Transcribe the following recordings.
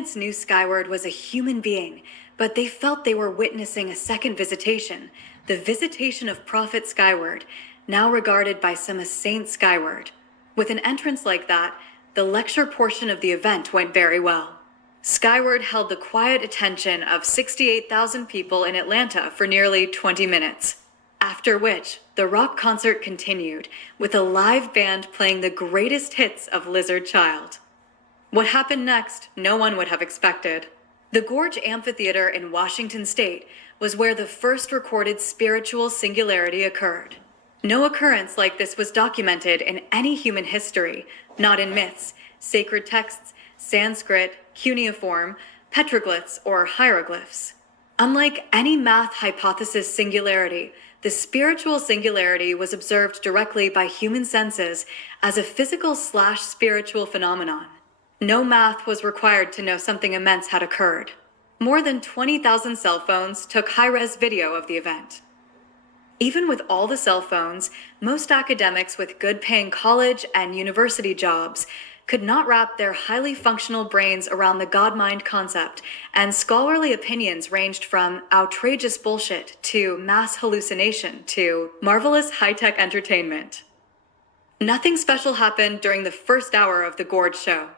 audience knew Skyward was a human being, but they felt they were witnessing a second visitation, the visitation of Prophet Skyward, now regarded by some as Saint Skyward. With an entrance like that, the lecture portion of the event went very well. Skyward held the quiet attention of 68,000 people in Atlanta for nearly 20 minutes. After which, the rock concert continued, with a live band playing the greatest hits of Lizard Child. What happened next, no one would have expected. The Gorge Amphitheater in Washington State was where the first recorded spiritual singularity occurred. No occurrence like this was documented in any human history, not in myths, sacred texts, Sanskrit, cuneiform, petroglyphs, or hieroglyphs. Unlike any math hypothesis singularity, the spiritual singularity was observed directly by human senses as a physical/spiritual phenomenon. No math was required to know something immense had occurred. More than 20,000 cell phones took high-res video of the event. Even with all the cell phones, most academics with good-paying college and university jobs could not wrap their highly functional brains around the God-mind concept, and scholarly opinions ranged from outrageous bullshit to mass hallucination to marvelous high-tech entertainment. Nothing special happened during the first hour of the Gorge show.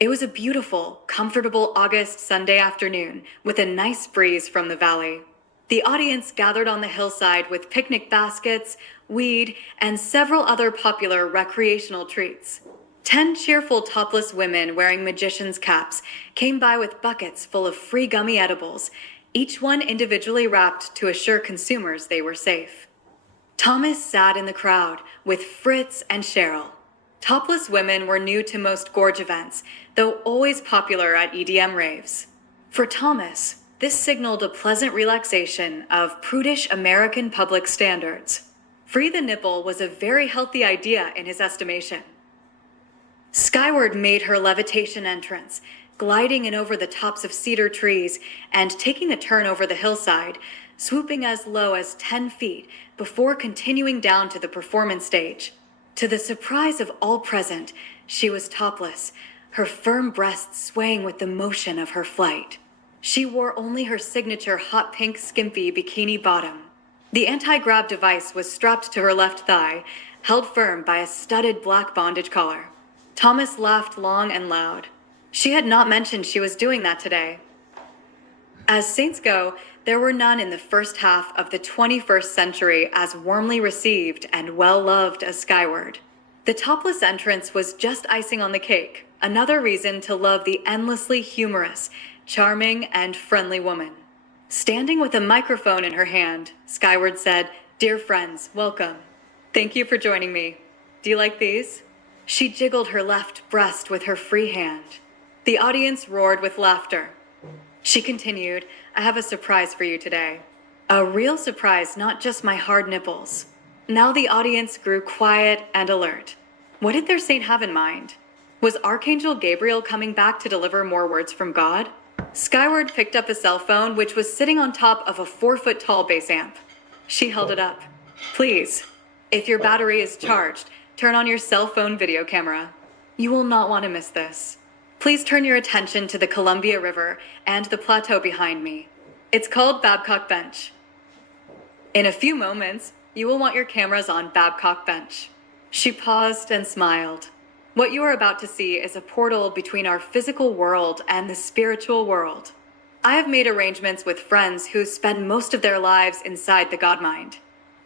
It was a beautiful, comfortable August Sunday afternoon with a nice breeze from the valley. The audience gathered on the hillside with picnic baskets, weed, and several other popular recreational treats. 10 cheerful topless women wearing magician's caps came by with buckets full of free gummy edibles, each one individually wrapped to assure consumers they were safe. Thomas sat in the crowd with Fritz and Cheryl. Topless women were new to most Gorge events, though always popular at EDM raves. For Thomas, this signaled a pleasant relaxation of prudish American public standards. Free the nipple was a very healthy idea in his estimation. Skyward made her levitation entrance, gliding in over the tops of cedar trees and taking a turn over the hillside, swooping as low as 10 feet before continuing down to the performance stage. To the surprise of all present, she was topless, her firm breasts swaying with the motion of her flight. She wore only her signature hot pink skimpy bikini bottom. The anti-grab device was strapped to her left thigh, held firm by a studded black bondage collar. Thomas laughed long and loud. She had not mentioned she was doing that today. As saints go, there were none in the first half of the 21st century as warmly received and well-loved as Skyward. The topless entrance was just icing on the cake, another reason to love the endlessly humorous, charming, and friendly woman. Standing with a microphone in her hand, Skyward said, "Dear friends, welcome. Thank you for joining me. Do you like these?" She jiggled her left breast with her free hand. The audience roared with laughter. She continued, "I have a surprise for you today. A real surprise, not just my hard nipples." Now the audience grew quiet and alert. What did their saint have in mind? Was Archangel Gabriel coming back to deliver more words from God? Skyward picked up a cell phone, which was sitting on top of a 4-foot-tall bass amp. She held it up. "Please, if your battery is charged, turn on your cell phone video camera. You will not want to miss this. Please turn your attention to the Columbia River and the plateau behind me. It's called Babcock Bench. In a few moments, you will want your cameras on Babcock Bench." She paused and smiled. "What you are about to see is a portal between our physical world and the spiritual world. I have made arrangements with friends who spend most of their lives inside the God mind.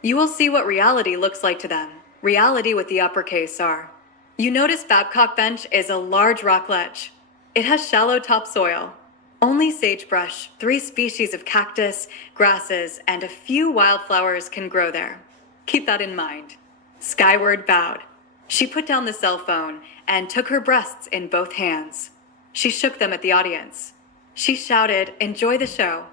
You will see what reality looks like to them, reality with the uppercase R. You notice Babcock Bench is a large rock ledge. It has shallow topsoil. Only sagebrush, 3 species of cactus, grasses, and a few wildflowers can grow there. Keep that in mind." Skyward bowed. She put down the cell phone and took her breasts in both hands. She shook them at the audience. She shouted, "Enjoy the show."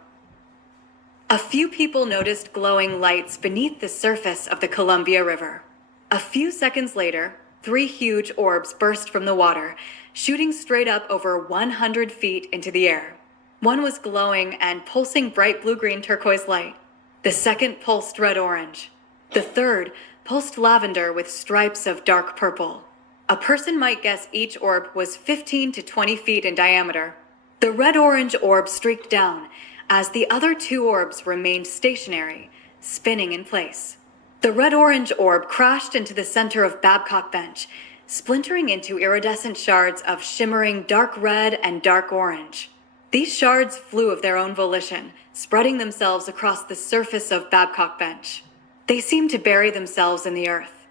A few people noticed glowing lights beneath the surface of the Columbia River. A few seconds later, 3 huge orbs burst from the water, shooting straight up over 100 feet into the air. One was glowing and pulsing bright blue-green turquoise light. The second pulsed red-orange. The third pulsed lavender with stripes of dark purple. A person might guess each orb was 15 to 20 feet in diameter. The red-orange orb streaked down, as the other two orbs remained stationary, spinning in place. The red-orange orb crashed into the center of Babcock Bench, splintering into iridescent shards of shimmering dark red and dark orange. These shards flew of their own volition, spreading themselves across the surface of Babcock Bench. They seemed to bury themselves in the earth.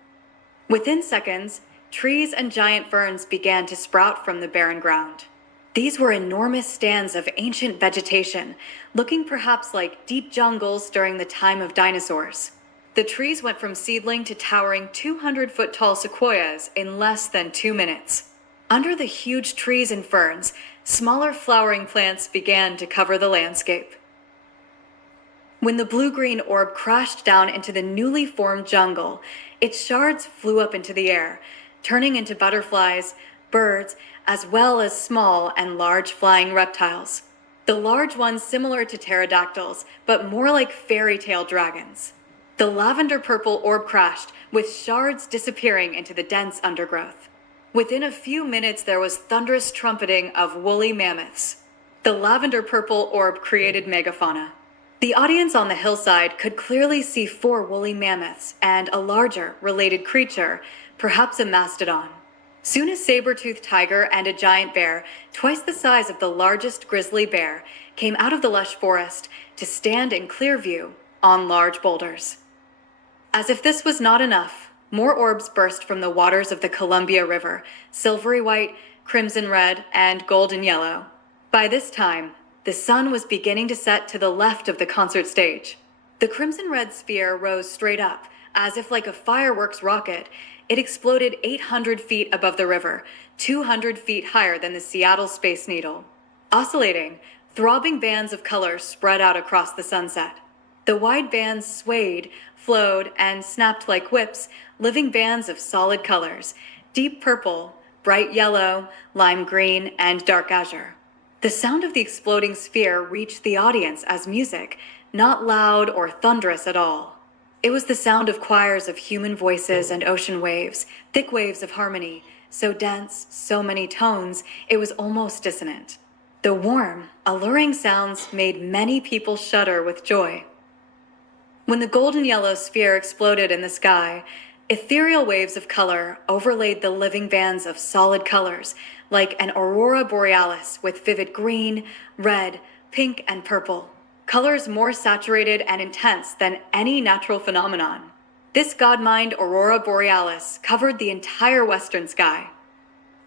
Within seconds, trees and giant ferns began to sprout from the barren ground. These were enormous stands of ancient vegetation, looking perhaps like deep jungles during the time of dinosaurs. The trees went from seedling to towering 200-foot-tall sequoias in less than 2 minutes. Under the huge trees and ferns, smaller flowering plants began to cover the landscape. When the blue-green orb crashed down into the newly formed jungle, its shards flew up into the air, turning into butterflies, birds, as well as small and large flying reptiles. The large ones similar to pterodactyls, but more like fairy tale dragons. The lavender-purple orb crashed, with shards disappearing into the dense undergrowth. Within a few minutes there was thunderous trumpeting of woolly mammoths. The lavender-purple orb created megafauna. The audience on the hillside could clearly see 4 woolly mammoths and a larger, related creature, perhaps a mastodon. Soon a saber-toothed tiger and a giant bear, twice the size of the largest grizzly bear, came out of the lush forest to stand in clear view on large boulders. As if this was not enough, more orbs burst from the waters of the Columbia River, silvery white, crimson red, and golden yellow. By this time, the sun was beginning to set to the left of the concert stage. The crimson red sphere rose straight up, as if like a fireworks rocket. It exploded 800 feet above the river, 200 feet higher than the Seattle Space Needle. Oscillating, throbbing bands of color spread out across the sunset. The wide bands swayed, flowed, and snapped like whips, living bands of solid colors, deep purple, bright yellow, lime green, and dark azure. The sound of the exploding sphere reached the audience as music, not loud or thunderous at all. It was the sound of choirs of human voices and ocean waves, thick waves of harmony, so dense, so many tones, it was almost dissonant. The warm, alluring sounds made many people shudder with joy. When the golden yellow sphere exploded in the sky, ethereal waves of color overlaid the living bands of solid colors, like an aurora borealis with vivid green, red, pink, and purple. Colors more saturated and intense than any natural phenomenon. This god-mind aurora borealis covered the entire western sky.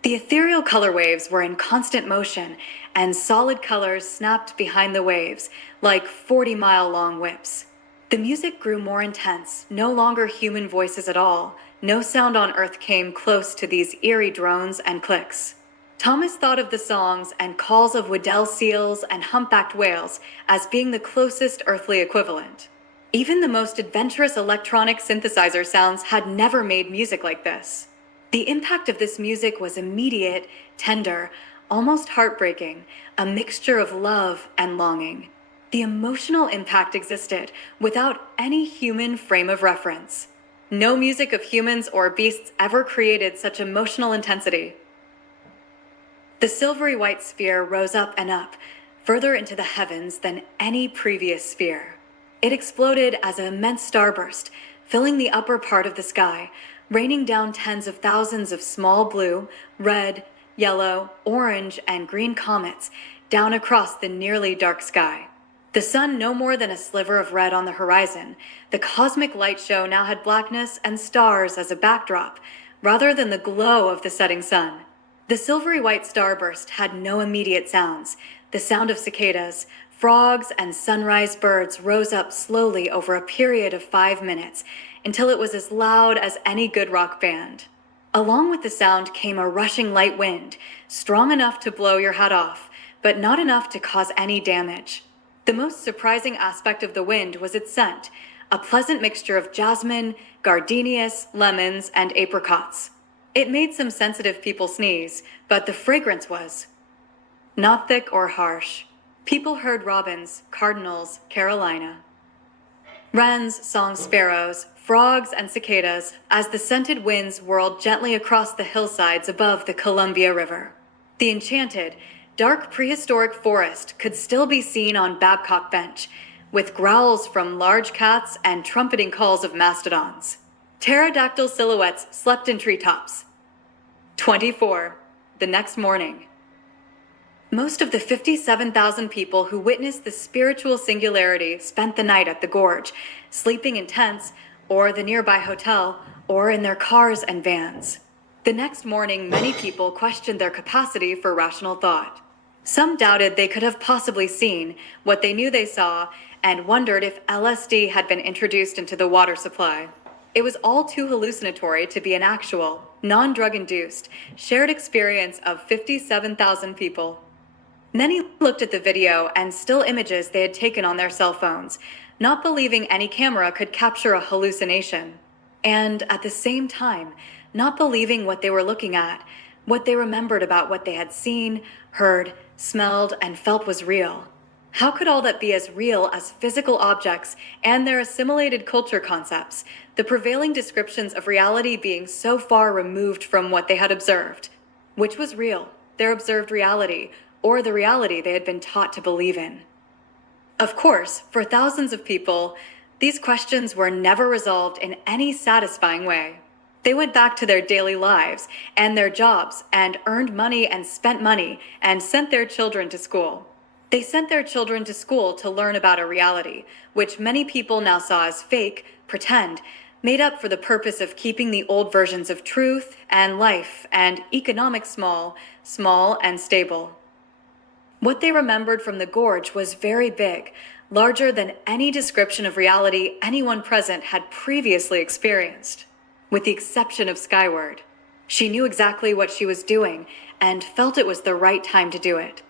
The ethereal color waves were in constant motion, and solid colors snapped behind the waves, like 40-mile-long whips. The music grew more intense, no longer human voices at all. No sound on earth came close to these eerie drones and clicks. Thomas thought of the songs and calls of Weddell seals and humpbacked whales as being the closest earthly equivalent. Even the most adventurous electronic synthesizer sounds had never made music like this. The impact of this music was immediate, tender, almost heartbreaking, a mixture of love and longing. The emotional impact existed without any human frame of reference. No music of humans or beasts ever created such emotional intensity. The silvery white sphere rose up and up, further into the heavens than any previous sphere. It exploded as an immense starburst, filling the upper part of the sky, raining down tens of thousands of small blue, red, yellow, orange, and green comets down across the nearly dark sky. The sun no more than a sliver of red on the horizon, the cosmic light show now had blackness and stars as a backdrop, rather than the glow of the setting sun. The silvery white starburst had no immediate sounds. The sound of cicadas, frogs, and sunrise birds rose up slowly over a period of 5 minutes, until it was as loud as any good rock band. Along with the sound came a rushing light wind, strong enough to blow your hat off, but not enough to cause any damage. The most surprising aspect of the wind was its scent, a pleasant mixture of jasmine, gardenias, lemons, and apricots. It made some sensitive people sneeze, but the fragrance was not thick or harsh. People heard robins, cardinals, Carolina, wrens, song sparrows, frogs, and cicadas as the scented winds whirled gently across the hillsides above the Columbia River. The enchanted, Dark prehistoric forest could still be seen on Babcock Bench, with growls from large cats and trumpeting calls of mastodons. Pterodactyl silhouettes slept in treetops. 24. The next morning. Most of the 57,000 people who witnessed the spiritual singularity spent the night at the Gorge, sleeping in tents, or the nearby hotel, or in their cars and vans. The next morning, many people questioned their capacity for rational thought. Some doubted they could have possibly seen what they knew they saw and wondered if LSD had been introduced into the water supply. It was all too hallucinatory to be an actual, non-drug-induced, shared experience of 57,000 people. Many looked at the video and still images they had taken on their cell phones, not believing any camera could capture a hallucination. And at the same time, not believing what they were looking at, what they remembered about what they had seen, heard, smelled, and felt was real. How could all that be as real as physical objects and their assimilated culture concepts, the prevailing descriptions of reality being so far removed from what they had observed? Which was real, their observed reality, or the reality they had been taught to believe in? Of course, for thousands of people, these questions were never resolved in any satisfying way. They went back to their daily lives and their jobs and earned money and spent money and sent their children to school. They sent their children to school to learn about a reality, which many people now saw as fake, pretend, made up for the purpose of keeping the old versions of truth and life and economics small and stable. What they remembered from the Gorge was very big, larger than any description of reality anyone present had previously experienced, with the exception of Skyward. She knew exactly what she was doing and felt it was the right time to do it.